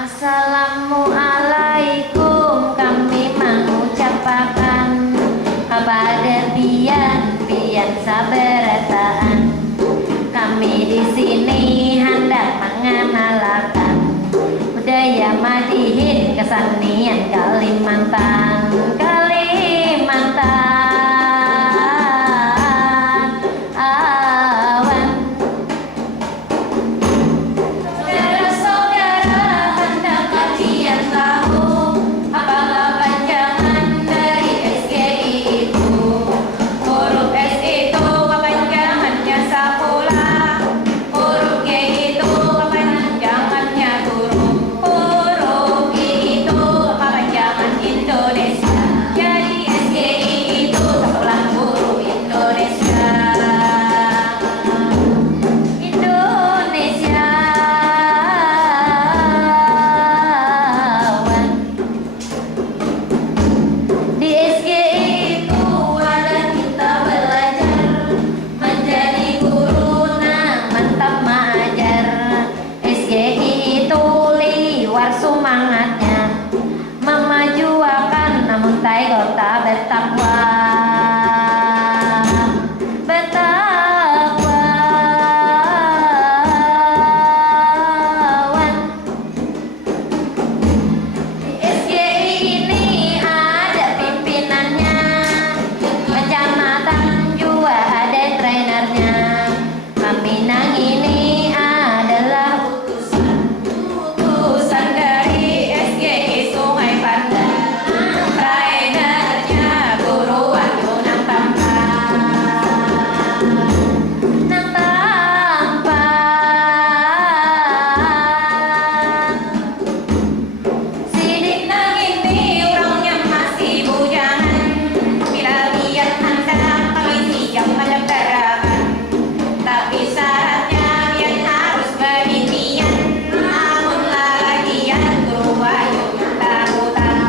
Assalamualaikum, kami mengucapkan kepada pian sabarataan. Kami di sini hendak mengenalkan budaya Madihin kesenian Kalimantan. Semangatnya memajukan, namun kota bertakwa. Di SGI ini ada pimpinannya, kecamatan juga ada trainernya. Minang ini adalah utusan dari SGI Sungai Pandan. Trainernya Guru Wahyu Nang Tampan. Sidik nang ini orangnya masih bujangan. Bila lihat hantar polisi yang menyegerakan. Tapi syaratnya yang harus berhentian, namun lagian Guru Wahyu takutan.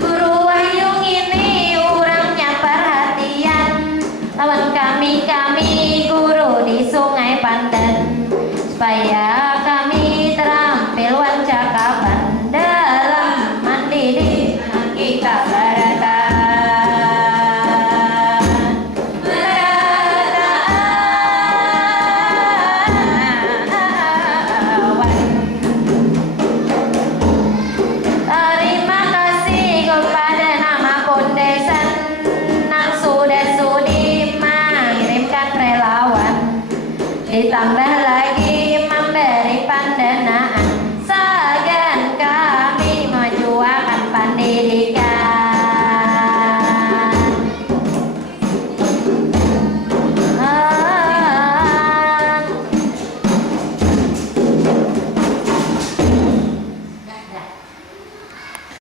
Guru Wahyu ini orangnya perhatian, lawan kami guru di Sungai Pandan, supaya kami terampil wancakapan dalam mendidik kita Terima kasih kepada nama Pondesan yang sudah sudi mengirimkan relawan, ditambah lagi